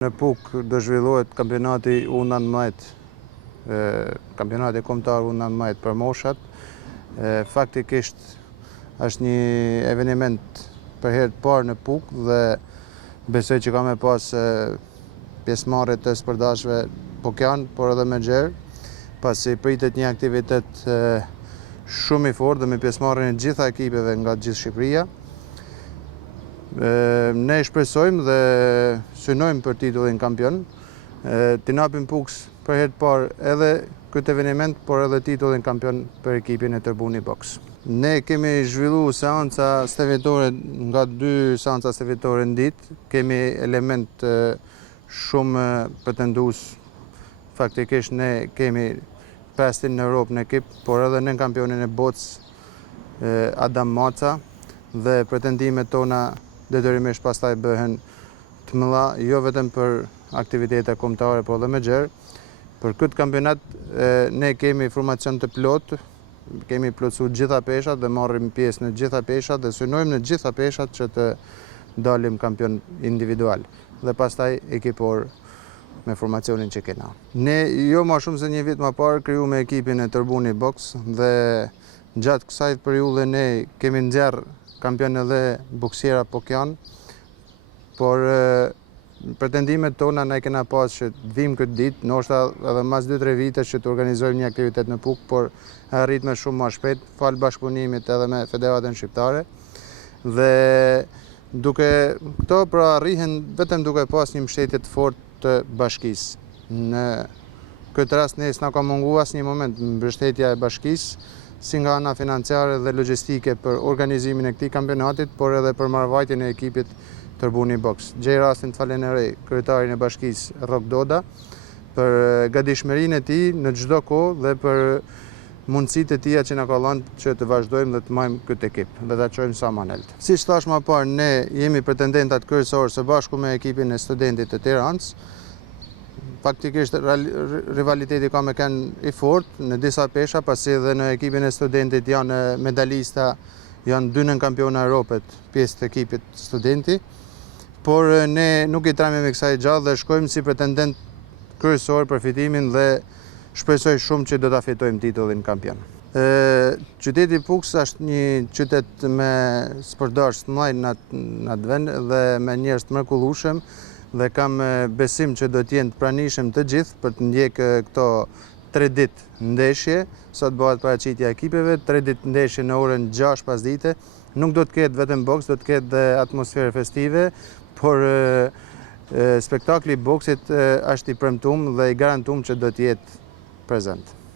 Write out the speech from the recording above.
Në Puk do zhvillohet kampionati U19, kampionati kombëtar U19 për moshat. Faktikisht është një eveniment për herë të parë në Puk dhe besoj që ka me pas pjesëmarrje të sportazhëve pokjan, por edhe me gjerë, pasi pritet një aktivitet shumë i fortë dhe me pjesëmarrjen e gjitha ekipeve nga gjithë Shqipëria. Ne shpresojmë dhe synojmë për titullin kampion. T'i napim Puks për herë të parë edhe këtë eveniment, por edhe titullin kampion për ekipin e Tërbuni Boks. Ne kemi zhvilluar seanca stevjetore, nga 2 seanca stevjetore në ditë. Kemi element shumë pretendues. Faktikisht ne kemi 5 në Europë në ekip, por edhe në kampionin e botës Adam Maca, dhe pretendimet tona detyrimisht pastaj bëhen të mëdha, jo vetëm për aktivitete kombëtare, por edhe me gjerë. Për këtë kampionat ne kemi formacion të plot, kemi plotësuar gjitha peshat dhe marrim pjesë në gjitha peshat dhe synojmë në gjitha peshat që të dalim kampion individual dhe pastaj ekipor me formacionin që kena. Ne jo më shumë se një vit më parë krijuam ekipin e Tërbuni Boks dhe gjatë kësaj periudhe ne kemi nxjerr kampion edhe boksiera pokjan, por pretendimet tona ne kena pas që të vim këtë ditë, ndoshta edhe mas 2-3 vite që të organizojmë një aktivitet në Puk, por arritme shumë më shpejt, fal bashkëpunimit edhe me Federatën Shqiptare. Dhe duke këto pra arrihen vetëm duke pas një mbështetje të fortë të bashkisë. Në këtë rast ne s'na ka munguar asnjë moment mbështetja e bashkisë, si nga ana financiare dhe logjistike për organizimin e këtij kampionatit, por edhe për marrëvajtjen e ekipit Tërbuni Boks. Gjej rastin të falenderoj kryetarin e bashkisë Rok Doda për gatishmërinë e tij në çdo kohë dhe për mundësitë e tija që na ka dhënë që të vazhdojmë dhe të majmë këtë ekip dhe ta çojmë sa më lart. Siç thash më parë, ne jemi pretendentat kryesorë së bashku me ekipin e studentit të Tiranës. Faktikisht rivaliteti ka me kënë i fortë në disa pesha, pasi edhe në ekipin e studentit janë medalista, janë 2 nën kampiona Europët, pjesë të ekipit studenti, por ne nuk i trajmim me kësaj gjallë dhe shkojmë si pretendent kryesor për fitimin dhe shpresoj shumë që do ta fitojmë titullin kampion. Qyteti Puks është një qytet me sportazh të mëdhenj në atë vend dhe me njerëz të mrekullueshëm, dhe kam besim që do t'jenë të pranishëm të gjithë për të ndjekë këto 3 ditë ndeshje. Sot bëhet paraqitja e ekipeve, 3 ditë ndeshje në orën 6 pasdite. Nuk do të ketë vetëm boks, do të ketë dhe atmosferë festive, por spektakli i boksit është i premtuar dhe i garantuar që do të jetë prezent.